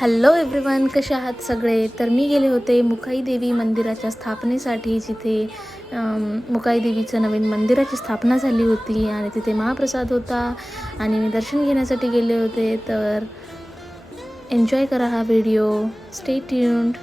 Hello everyone, कसे आहात सगळे. तर मी गेले होते मुकाई देवी मंदिराच्या स्थापनेसाठी, जिथे मुकाई देवीचं नवीन मंदिराची स्थापना झाली होती आणि तिथे महाप्रसाद होता आणि मी दर्शन घेण्यासाठी गेले होते. तर एन्जॉय करा हा व्हिडिओ. Stay tuned.